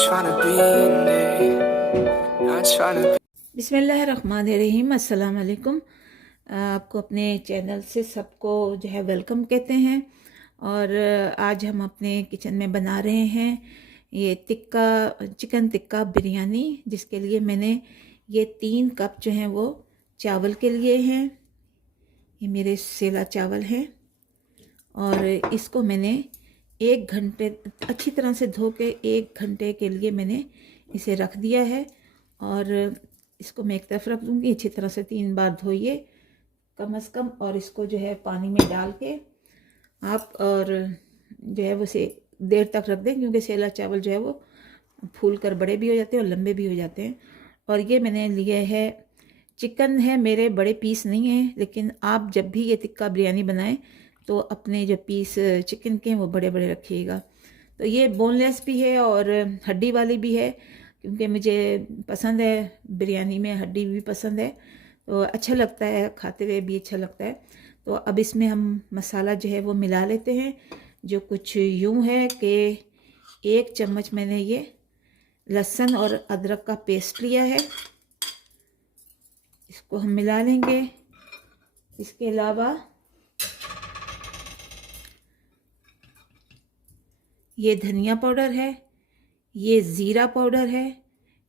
बिस्मिल्लाहिर्रहमानिर्रहीम। अस्सलाम वालेकुम। आपको अपने चैनल से सबको जो है वेलकम कहते हैं। और आज हम अपने किचन में बना रहे हैं ये चिकन टिक्का बिरयानी, जिसके लिए मैंने ये 3 कप जो हैं वो चावल के लिए हैं। ये मेरे सेला चावल हैं और इसको मैंने 1 घंटे अच्छी तरह से धो के 1 घंटे के लिए मैंने इसे रख दिया है। और इसको मैं एक तरफ रख दूँगी। अच्छी तरह से 3 बार धोइए कम से कम, और इसको जो है पानी में डाल के आप और जो है वो से देर तक रख दें, क्योंकि सेला चावल जो है वो फूल कर बड़े भी हो जाते हैं और लंबे भी हो जाते हैं। और ये मैंने लिए है चिकन है, मेरे बड़े पीस नहीं हैं, लेकिन आप जब भी ये टिक्का बिरयानी बनाएं तो अपने जो पीस चिकन के हैं वो बड़े बड़े रखिएगा। तो ये बोनलेस भी है और हड्डी वाली भी है, क्योंकि मुझे पसंद है, बिरयानी में हड्डी भी पसंद है, तो अच्छा लगता है, खाते हुए भी अच्छा लगता है। तो अब इसमें हम मसाला जो है वो मिला लेते हैं, जो कुछ यूँ है कि 1 चम्मच मैंने ये लहसुन और अदरक का पेस्ट लिया है, इसको हम मिला लेंगे। इसके अलावा ये धनिया पाउडर है, ये ज़ीरा पाउडर है,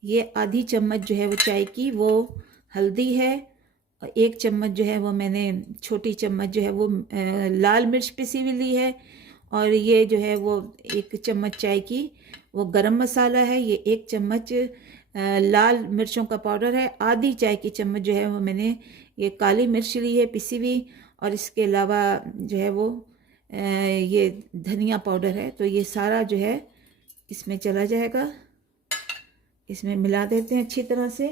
ये आधी चम्मच जो है वो चाय की वो हल्दी है, और 1 चम्मच जो है वो मैंने छोटी चम्मच जो है वो लाल मिर्च पिसी हुई ली है, और ये जो है वो 1 चम्मच चाय की वो गरम मसाला है, ये 1 चम्मच लाल मिर्चों का पाउडर है, आधी चाय की चम्मच जो है वो मैंने ये काली मिर्च ली है पिसी हुई, और इसके अलावा जो है वो ये धनिया पाउडर है। तो ये सारा जो है इसमें चला जाएगा। इसमें मिला देते हैं अच्छी तरह से,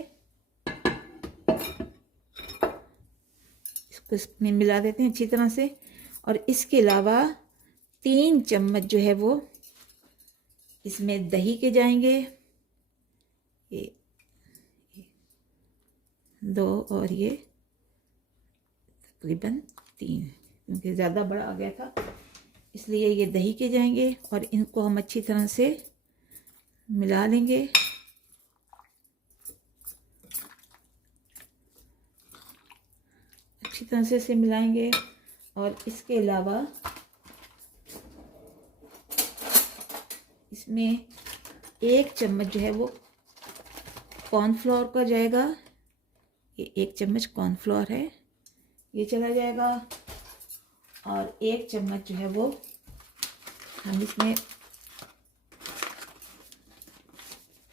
इसको इसमें मिला देते हैं अच्छी तरह से। और इसके अलावा 3 चम्मच जो है वो इसमें दही के जाएंगे, ये 2 और ये तकरीबन 3, क्योंकि ज़्यादा बड़ा आ गया था इसलिए ये दही के जाएंगे, और इनको हम अच्छी तरह से मिला लेंगे। अच्छी तरह से इसे मिलाएंगे। और इसके अलावा इसमें 1 चम्मच जो है वो कॉर्नफ्लोर का जाएगा, ये 1 चम्मच कॉर्नफ्लोर है, ये चला जाएगा। और 1 चम्मच जो है वो हम इसमें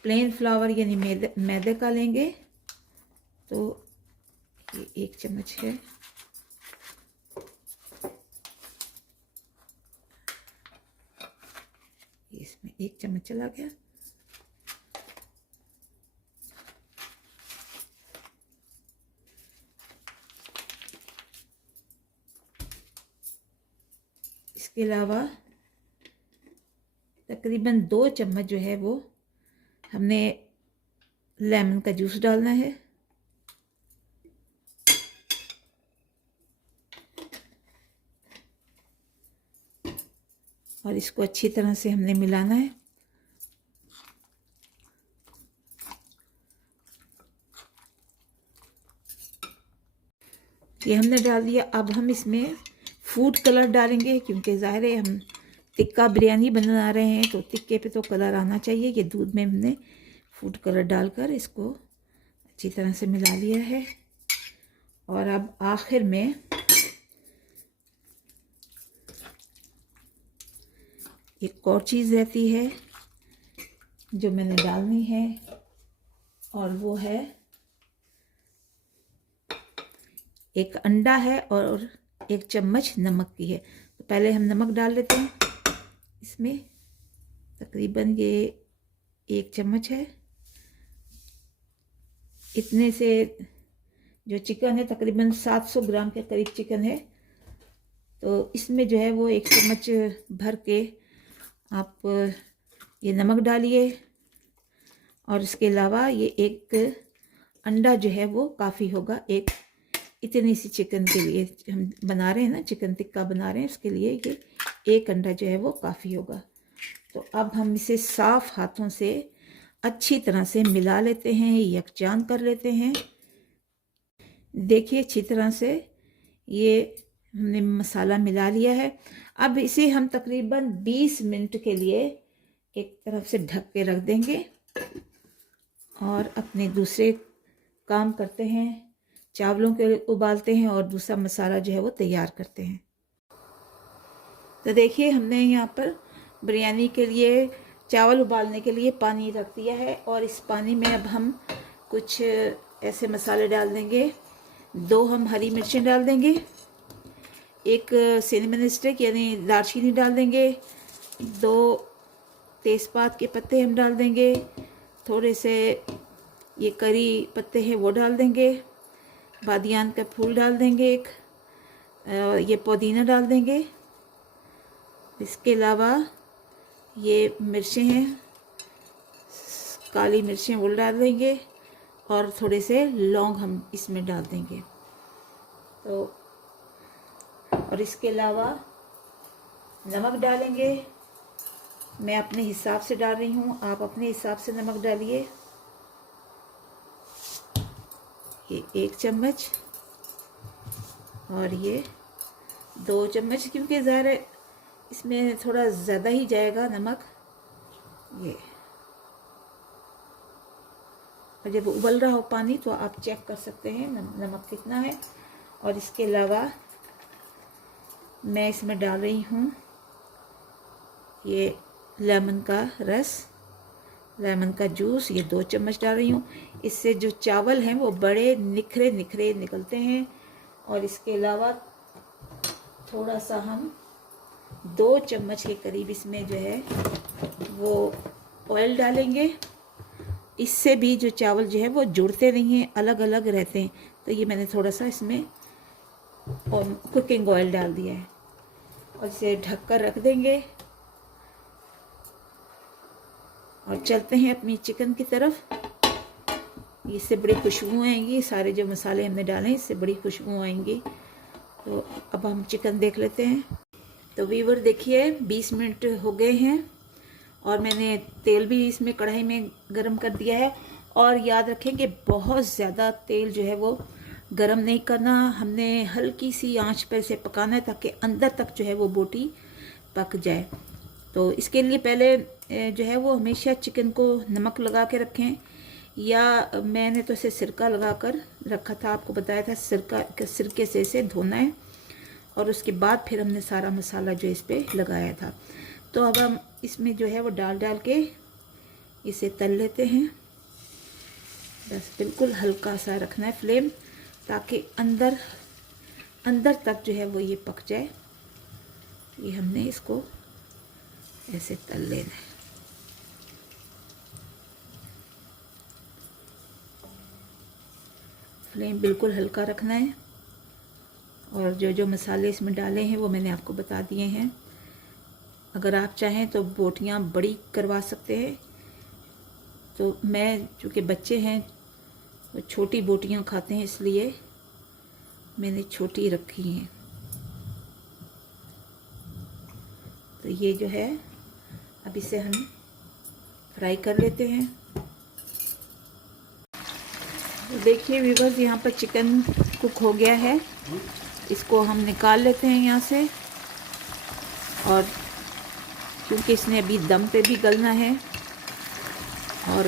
प्लेन फ्लावर यानी मैदे का लेंगे, तो ये 1 चम्मच है। इसमें 1 चम्मच चला गया। इसके अलावा तकरीबन 2 चम्मच जो है वो हमने लेमन का जूस डालना है। और इसको अच्छी तरह से हमने मिलाना है। ये हमने डाल दिया। अब हम इसमें फूड कलर डालेंगे, क्योंकि ज़ाहिर है हम टिक्का बिरयानी बना रहे हैं तो टिक्के पे तो कलर आना चाहिए। ये दूध में हमने फूड कलर डालकर इसको अच्छी तरह से मिला लिया है। और अब आखिर में एक और चीज़ रहती है जो मैंने डालनी है, और वो है 1 अंडा है और 1 चम्मच नमक की है। तो पहले हम नमक डाल लेते हैं इसमें, तकरीबन ये 1 चम्मच है। इतने से जो चिकन है तकरीबन 700 ग्राम के करीब चिकन है, तो इसमें जो है वो 1 चम्मच भर के आप ये नमक डालिए। और इसके अलावा ये 1 अंडा जो है वो काफ़ी होगा। एक इतनी सी चिकन के लिए हम बना रहे हैं ना, चिकन टिक्का बना रहे हैं, उसके लिए ये 1 अंडा जो है वो काफ़ी होगा। तो अब हम इसे साफ़ हाथों से अच्छी तरह से मिला लेते हैं, यकजान कर लेते हैं। देखिए अच्छी तरह से ये हमने मसाला मिला लिया है। अब इसे हम तकरीबन 20 मिनट के लिए एक तरफ से ढक के रख देंगे और अपने दूसरे काम करते हैं। चावलों के उबालते हैं और दूसरा मसाला जो है वो तैयार करते हैं। तो देखिए हमने यहाँ पर बिरयानी के लिए चावल उबालने के लिए पानी रख दिया है और इस पानी में अब हम कुछ ऐसे मसाले डाल देंगे। 2 हम हरी मिर्चें डाल देंगे, 1 सिनेमन स्टिक यानी दालचीनी डाल देंगे, 2 तेज़पात के पत्ते हम डाल देंगे, थोड़े से ये करी पत्ते हैं वो डाल देंगे, बादियान का फूल डाल देंगे, एक ये पुदीना डाल देंगे। इसके अलावा ये मिर्चें हैं, काली मिर्चें वो डाल देंगे और थोड़े से लौंग हम इसमें डाल देंगे। तो और इसके अलावा नमक डालेंगे। मैं अपने हिसाब से डाल रही हूँ, आप अपने हिसाब से नमक डालिए। ये 1 चम्मच और ये 2 चम्मच, क्योंकि ज़ाहिर है इसमें थोड़ा ज़्यादा ही जाएगा नमक। ये और जब उबल रहा हो पानी तो आप चेक कर सकते हैं नमक कितना है। और इसके अलावा मैं इसमें डाल रही हूँ ये लेमन का रस, लेमन का जूस, ये 2 चम्मच डाल रही हूँ। इससे जो चावल हैं वो बड़े निखरे निखरे निकलते हैं। और इसके अलावा थोड़ा सा हम 2 चम्मच के करीब इसमें जो है वो ऑयल डालेंगे। इससे भी जो चावल जो है वो जुड़ते नहीं हैं, अलग अलग रहते हैं। तो ये मैंने थोड़ा सा इसमें कुकिंग ऑयल डाल दिया है और इसे ढक कर रख देंगे। और चलते हैं अपनी चिकन की तरफ। इससे बड़ी खुशबू आएंगी, सारे जो मसाले हमने डाले इससे बड़ी खुशबू आएंगी। तो अब हम चिकन देख लेते हैं। तो व्यूअर देखिए 20 मिनट हो गए हैं और मैंने तेल भी इसमें कढ़ाई में गरम कर दिया है। और याद रखें कि बहुत ज़्यादा तेल जो है वो गरम नहीं करना, हमने हल्की सी आंच पर इसे पकाना है ताकि अंदर तक जो है वो बोटी पक जाए। तो इसके लिए पहले जो है वो हमेशा चिकन को नमक लगा के रखें, या मैंने तो इसे सिरका लगा कर रखा था, आपको बताया था सिरके से इसे धोना है और उसके बाद फिर हमने सारा मसाला जो इस पर लगाया था। तो अब हम इसमें जो है वो डाल के इसे तल लेते हैं। बस बिल्कुल हल्का सा रखना है फ्लेम, ताकि अंदर तक जो है वो ये पक जाए। ये हमने इसको ऐसे तल लेना है। फ्लेम बिल्कुल हल्का रखना है। और जो जो मसाले इसमें डाले हैं वो मैंने आपको बता दिए हैं। अगर आप चाहें तो बोटियां बड़ी करवा सकते हैं, तो मैं चूँकि बच्चे हैं वो छोटी बोटियां खाते हैं, इसलिए मैंने छोटी रखी हैं। तो ये जो है अब इसे हम फ्राई कर लेते हैं। देखिए व्यूअर्स यहाँ पर चिकन कुक हो गया है, इसको हम निकाल लेते हैं यहाँ से। और क्योंकि इसने अभी दम पे भी गलना है और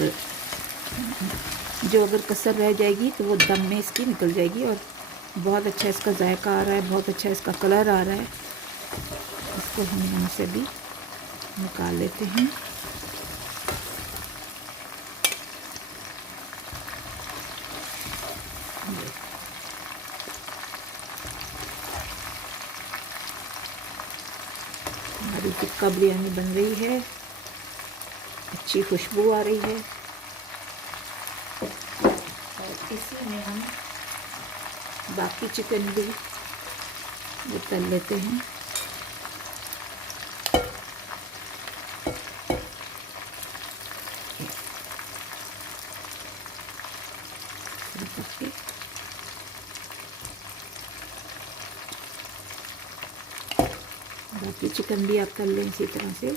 जो अगर कसर रह जाएगी तो वो दम में इसकी निकल जाएगी। और बहुत अच्छा इसका जायका आ रहा है, बहुत अच्छा इसका कलर आ रहा है। इसको हम यहाँ से भी निकाल लेते हैं। हमारी टिक्का बिरयानी बन रही है, अच्छी खुशबू आ रही है। और इसी में हम बाकी चिकन भी तल लेते हैं। बाकी चिकन भी आप तल लें इसी तरह से।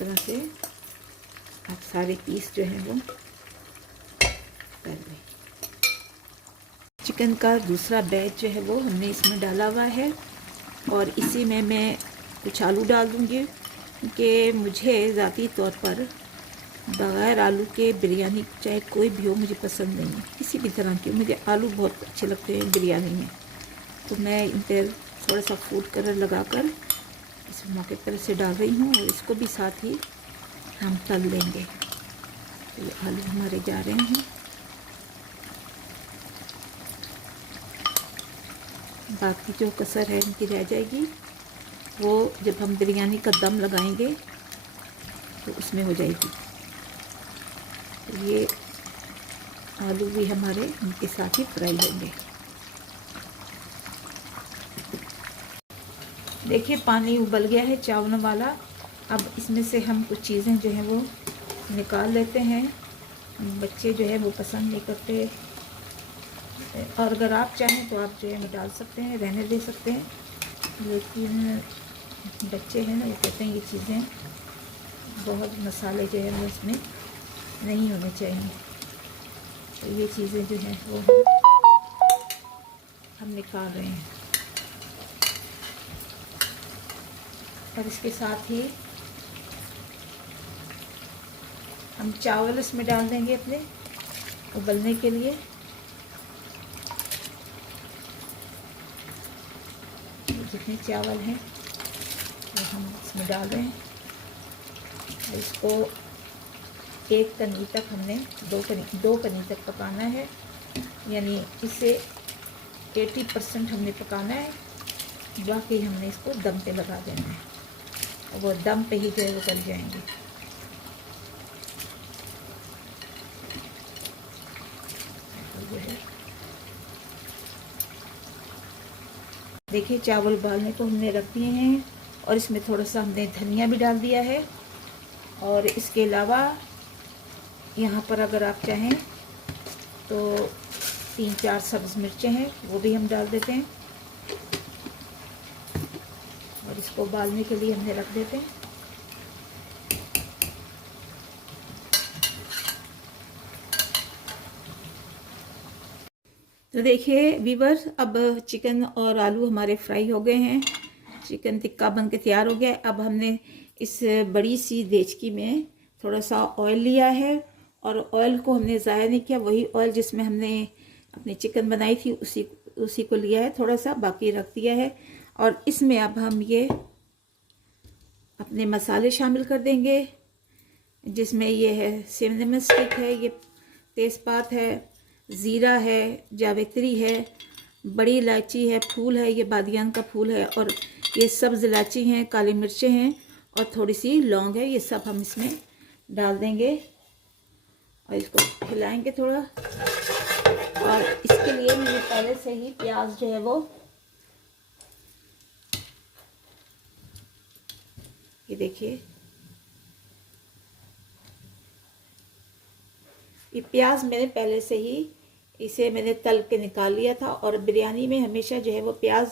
तरह से आप सारे पीस जो हैं वो कर लें। चिकन का दूसरा बैच जो है वो हमने इसमें डाला हुआ है और इसी में मैं कुछ आलू डाल दूँगी कि मुझे ज़ाती तौर पर बग़ैर आलू के बिरयानी चाहे कोई भी हो मुझे पसंद नहीं है, किसी भी तरह की। मुझे आलू बहुत अच्छे लगते हैं बिरयानी में, तो मैं इन पर थोड़ा सा फूड कलर लगाकर इस मौके पर से डाल रही हूँ और इसको भी साथ ही हम तल लेंगे। तो ये आलू हमारे जा रहे हैं। बाकी जो कसर है इनकी रह जाएगी, वो जब हम बिरयानी का दम लगाएंगे तो उसमें हो जाएगी। तो ये आलू भी हमारे इनके साथ ही फ्राई होंगे। देखिए पानी उबल गया है चावल वाला। अब इसमें से हम कुछ चीज़ें जो हैं वो निकाल लेते हैं। बच्चे जो है वो पसंद नहीं करते, और अगर आप चाहें तो आप जो है वो डाल सकते हैं, रहने दे सकते हैं, लेकिन बच्चे हैं ना, ये कहते हैं ये चीज़ें बहुत मसाले जो है वो इसमें नहीं होने चाहिए। तो ये चीज़ें जो हैं वो हम निकाल रहे हैं। और इसके साथ ही हम चावल इसमें डाल देंगे अपने उबलने के लिए। जितने चावल हैं वो हम इसमें डाल रहे हैं। और इसको एक कनी तक हमने दो कनी तक पकाना है, यानी इसे 80% हमने पकाना है, बाकी हमने इसको दम पे लगा देना है और वो दम पे ही जो है वो गल जाएंगे। देखिए चावल उबालने को हमने रख दिए हैं और इसमें थोड़ा सा हमने धनिया भी डाल दिया है। और इसके अलावा यहाँ पर अगर आप चाहें तो 3-4 सब्ज़ मिर्चें हैं, वो भी हम डाल देते हैं और इसको उबालने के लिए हमने रख देते हैं। तो देखिए वीवर्स, अब चिकन और आलू हमारे फ्राई हो गए हैं। चिकन टिक्का बन के तैयार हो गया है। अब हमने इस बड़ी सी देचकी में थोड़ा सा ऑयल लिया है और ऑयल को हमने ज़ाया नहीं किया, वही ऑयल जिसमें हमने अपनी चिकन बनाई थी उसी को लिया है, थोड़ा सा बाकी रख दिया है। और इसमें अब हम ये अपने मसाले शामिल कर देंगे, जिसमें ये है सिनेमन स्टिक है, ये तेज़पात है, ज़ीरा है, जावित्री है, बड़ी इलायची है, फूल है, ये बादियान का फूल है, और ये सब्ज़ इलायची हैं, काली मिर्चें हैं और थोड़ी सी लौंग है। ये सब हम इसमें डाल देंगे और इसको हिलाएंगे थोड़ा। और इसके लिए मैंने पहले से ही प्याज जो है वो ये देखिए, ये प्याज मैंने पहले से ही इसे मैंने तल के निकाल लिया था। और बिरयानी में हमेशा जो है वो प्याज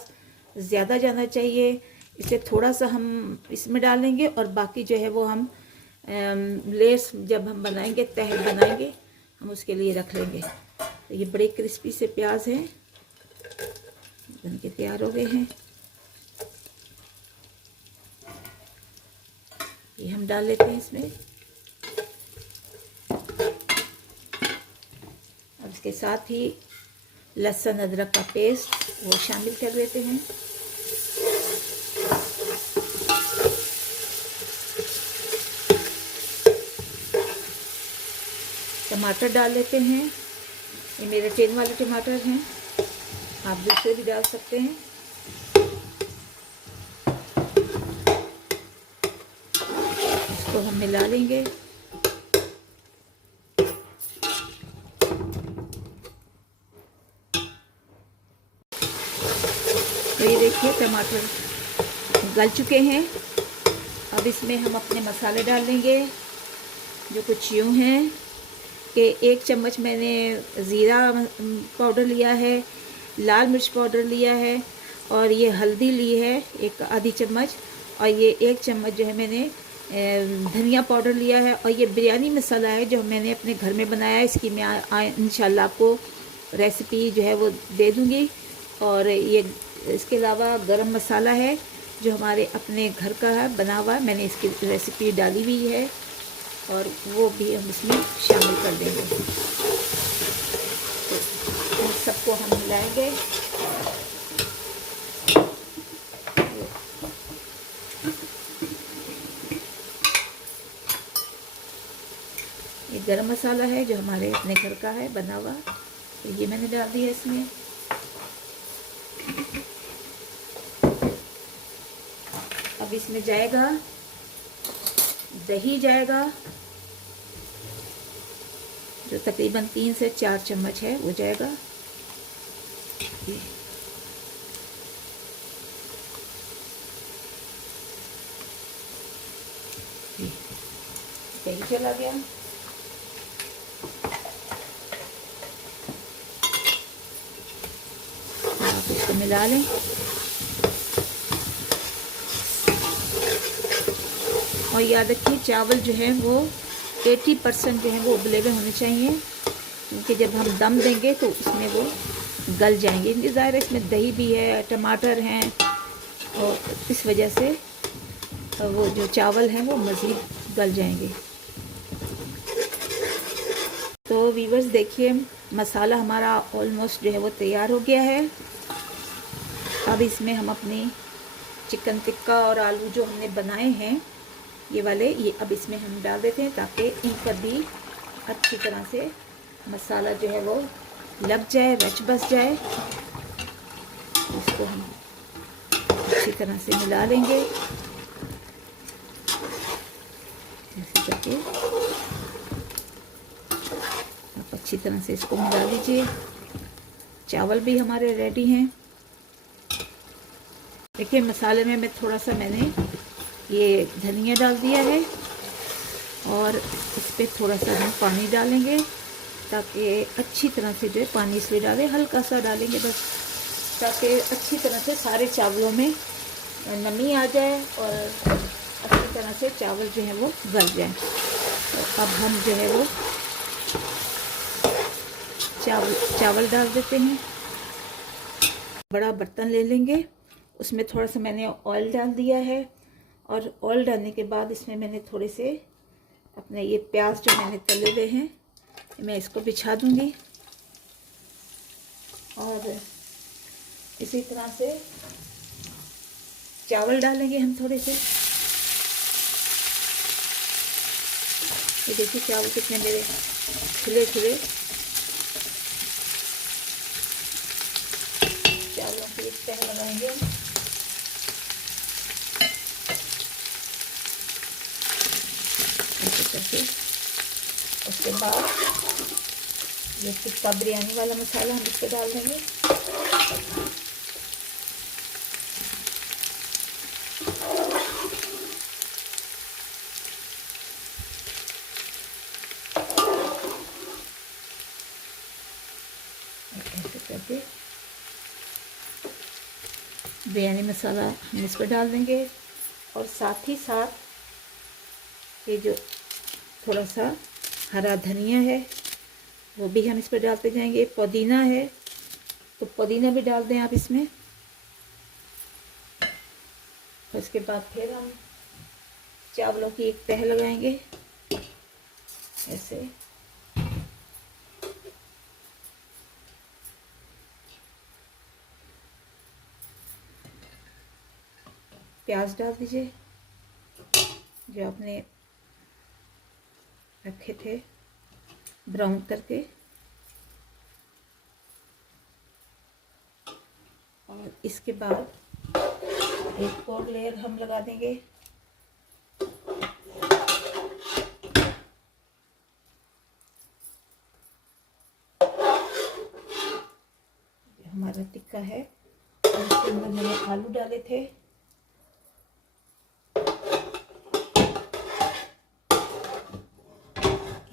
ज़्यादा जाना चाहिए, इसे थोड़ा सा हम इसमें डालेंगे और बाकी जो है वो हम लेस जब हम बनाएंगे, तह बनाएंगे, हम उसके लिए रख लेंगे। तो ये बड़े क्रिस्पी से प्याज हैं, बन के तैयार हो गए हैं। ये हम डाल लेते हैं इसमें। अब इसके साथ ही लहसुन अदरक का पेस्ट वो शामिल कर देते हैं। टमाटर डाल लेते हैं, ये मेरे टेन वाले टमाटर हैं, आप दूसरे भी डाल सकते हैं। इसको हम मिला लेंगे। तो ये देखिए टमाटर गल चुके हैं। अब इसमें हम अपने मसाले डाल लेंगे, जो कुछ यूँ हैं कि 1 चम्मच मैंने ज़ीरा पाउडर लिया है, लाल मिर्च पाउडर लिया है, और ये हल्दी ली है 1 आधी चम्मच, और ये 1 चम्मच जो है मैंने धनिया पाउडर लिया है, और ये बिरयानी मसाला है जो मैंने अपने घर में बनाया है। इसकी मैं इंशाल्लाह आपको रेसिपी जो है वो दे दूँगी। और ये इसके अलावा गरम मसाला है जो हमारे अपने घर का है, बना हुआ है। मैंने इसकी रेसिपी डाली हुई है और वो भी हम इसमें शामिल कर देंगे। तो इन सबको हम मिलाएंगे। ये गरम मसाला है जो हमारे अपने घर का है, बना हुआ, तो ये मैंने डाल दिया इसमें। अब इसमें जाएगा दही, जाएगा जो तकरीबन 3 से 4 चम्मच है वो जाएगा। दही चला गया। आप इसको मिला लें। और याद रखिए चावल जो है वो 80% जो है वो उबले हुए होने चाहिए, क्योंकि जब हम दम देंगे तो उसमें वो गल जाएंगे। ज़ाहिर है इसमें दही भी है, टमाटर हैं, और इस वजह से वो जो चावल हैं वो मज़ीद गल जाएंगे। तो वीवर्स देखिए मसाला हमारा ऑलमोस्ट जो है वो तैयार हो गया है। अब इसमें हम अपनी चिकन टिक्का और आलू जो हमने बनाए हैं ये वाले, ये अब इसमें हम डाल देते हैं ताकि इन पर भी अच्छी तरह से मसाला जो है वो लग जाए, रच बस जाए। इसको हम अच्छी तरह से मिला लेंगे ऐसे करके। आप अच्छी तरह से इसको मिला लीजिए। चावल भी हमारे रेडी हैं। देखिए मसाले में मैं थोड़ा सा मैंने ये धनिया डाल दिया है, और इस पर थोड़ा सा हम पानी डालेंगे ताकि अच्छी तरह से जो है पानी इसमें डालें, हल्का सा डालेंगे बस, ताकि अच्छी तरह से सारे चावलों में नमी आ जाए और अच्छी तरह से चावल जो है वो गल जाए। तो अब हम जो है वो चावल डाल देते हैं। बड़ा बर्तन ले लेंगे, उसमें थोड़ा सा मैंने ऑयल डाल दिया है, और ऑयल डालने के बाद इसमें मैंने थोड़े से अपने ये प्याज जो मैंने तले हुए हैं मैं इसको बिछा दूंगी। और इसी तरह से चावल डालेंगे हम थोड़े से। ये देखिए चावल कितने मेरे खिले खिले चावलों की एक तह लगाएंगे। करके उसके बाद ये टिक्का बिरयानी वाला मसाला हम इस पर डाल देंगे। ऐसे करके बिरयानी मसाला हम इस पर डाल देंगे, और साथ ही साथ ये जो थोड़ा सा हरा धनिया है वो भी हम इस पर डालते जाएंगे। पुदीना है तो पुदीना भी डाल दें आप इसमें। उसके बाद फिर हम चावलों की एक तह लगाएंगे ऐसे। प्याज डाल दीजिए जो आपने रखे थे ब्राउन करके, और इसके बाद एक और लेयर हम लगा देंगे। हमारा टिक्का है और इसके अंदर मैंने आलू डाले थे।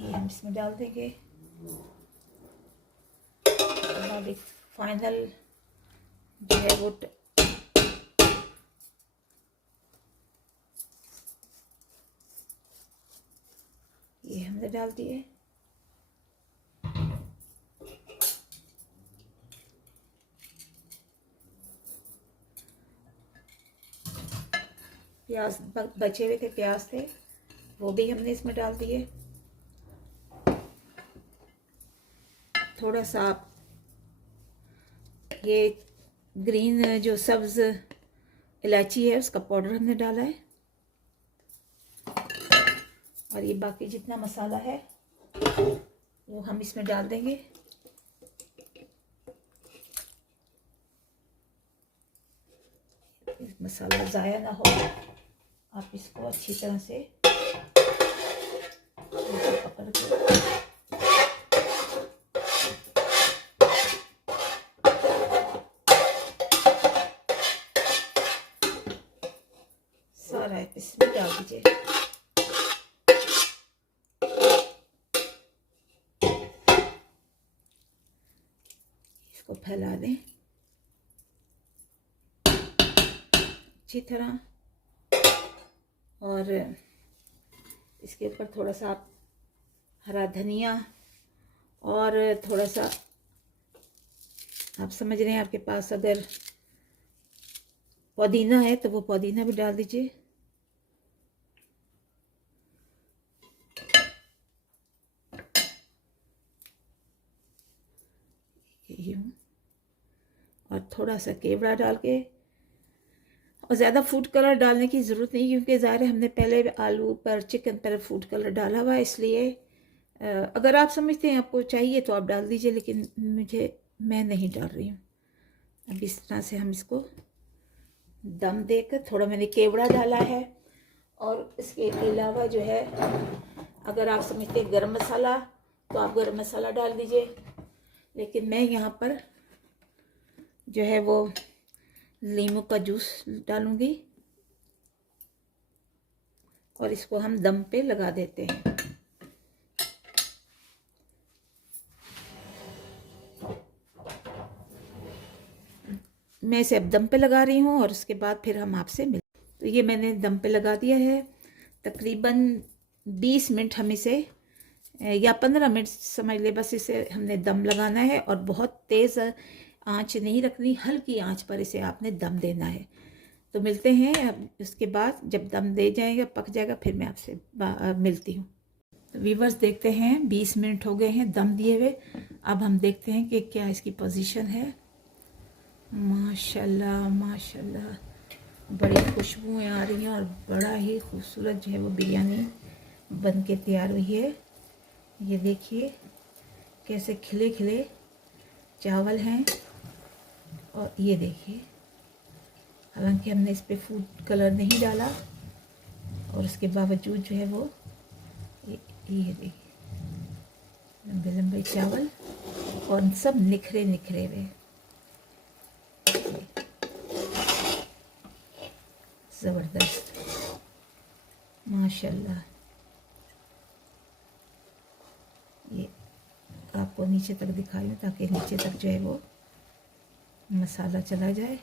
हम इसमें डाल देंगे। और एक फाइनल जो है वो हमने डाल दिए। प्याज बचे हुए थे, प्याज थे, वो भी हमने इसमें डाल दिए। थोड़ा सा ये ग्रीन जो सब्ज़ इलायची है उसका पाउडर हमने डाला है। और ये बाकी जितना मसाला है वो हम इसमें डाल देंगे। मसाला ज़ाया ना हो, आप इसको अच्छी तरह से पकड़ के सारा इसमें डाल दीजिए। इसको फैला दें अच्छी तरह, और इसके ऊपर थोड़ा सा आप हरा धनिया और थोड़ा सा, आप समझ रहे हैं, आपके पास अगर पुदीना है तो वो पुदीना भी डाल दीजिए। यूँ, और थोड़ा सा केवड़ा डाल के, और ज़्यादा फूड कलर डालने की ज़रूरत नहीं, क्योंकि ज़ाहिर है हमने पहले आलू पर, चिकन पर फूड कलर डाला हुआ है, इसलिए अगर आप समझते हैं आपको चाहिए तो आप डाल दीजिए, लेकिन मैं नहीं डाल रही हूँ। अब इस तरह से हम इसको दम देकर, थोड़ा मैंने केवड़ा डाला है, और इसके अलावा जो है अगर आप समझते हैं गरम मसाला तो आप गरम मसाला डाल दीजिए, लेकिन मैं यहाँ पर जो है वो नींबू का जूस डालूंगी और इसको हम दम पे लगा देते हैं। मैं इसे अब दम पे लगा रही हूँ और उसके बाद फिर हम आपसे मिल। तो ये मैंने दम पे लगा दिया है। तकरीबन 20 मिनट हम इसे, या 15 मिनट समझ ले, बस इसे हमने दम लगाना है, और बहुत तेज़ आंच नहीं रखनी, हल्की आंच पर इसे आपने दम देना है। तो मिलते हैं अब उसके बाद, जब दम दे जाएगा, पक जाएगा, फिर मैं आपसे मिलती हूँ। तो व्यूअर्स देखते हैं 20 मिनट हो गए हैं दम दिए हुए। अब हम देखते हैं कि क्या इसकी पोजीशन है। माशाल्लाह माशाल्लाह, बड़ी खुशबुएँ आ रही हैं और बड़ा ही खूबसूरत जो है वो बिरयानी बन के तैयार हुई है। ये देखिए कैसे खिले खिले चावल हैं, और ये देखिए, हालांकि हमने इस पर फूड कलर नहीं डाला, और उसके बावजूद जो है वो ये देखिए लंबे लंबे चावल, और सब निखरे निखरे हुए, ज़बरदस्त माशाल्लाह। ये आपको नीचे तक दिखाई हूँ ताकि नीचे तक जो है वो मसाला चला जाए।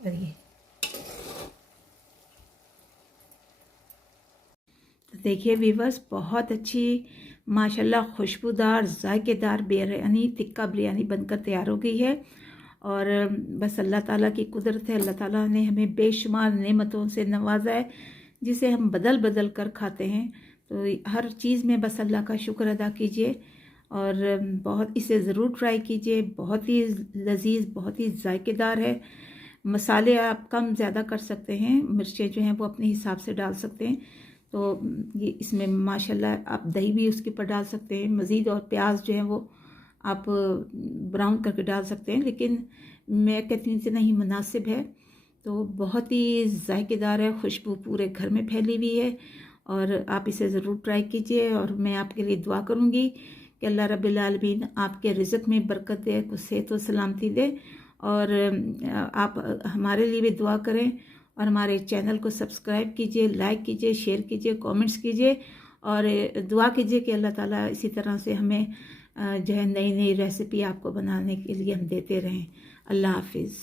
और ये देखिए व्यूअर्स, बहुत अच्छी माशाल्लाह खुशबूदार जायकेदार बिरयानी, तिक्का बिरयानी बनकर तैयार हो गई है। और बस अल्लाह ताला की कुदरत है, अल्लाह ताला ने हमें बेशुमार नेमतों से नवाजा है, जिसे हम बदल बदल कर खाते हैं। तो हर चीज़ में बस अल्लाह का शुक्र अदा कीजिए, और बहुत इसे ज़रूर ट्राई कीजिए। बहुत ही लजीज, बहुत ही जायकेदार है। मसाले आप कम ज़्यादा कर सकते हैं, मिर्चें जो हैं वो अपने हिसाब से डाल सकते हैं। तो ये इसमें माशाल्लाह आप दही भी उसके ऊपर डाल सकते हैं मज़ीद, और प्याज जो है वो आप ब्राउन करके डाल सकते हैं, लेकिन मैं कहती हूँ इतना ही मुनासिब है। तो बहुत ही जायकेदार है, खुशबू पूरे घर में फैली हुई है, और आप इसे ज़रूर ट्राई कीजिए। और मैं आपके लिए दुआ करूँगी कि अल्लाह रब्बिल आलमीन आपके रिज़्क़ में बरकत दे, कुछ सेहत व सलामती दे, और आप हमारे लिए भी दुआ करें, और हमारे चैनल को सब्सक्राइब कीजिए, लाइक कीजिए, शेयर कीजिए, कमेंट्स कीजिए, और दुआ कीजिए कि अल्लाह ताला इसी तरह से हमें जो है नई नई रेसिपी आपको बनाने के लिए हम देते रहें। अल्लाह हाफिज़।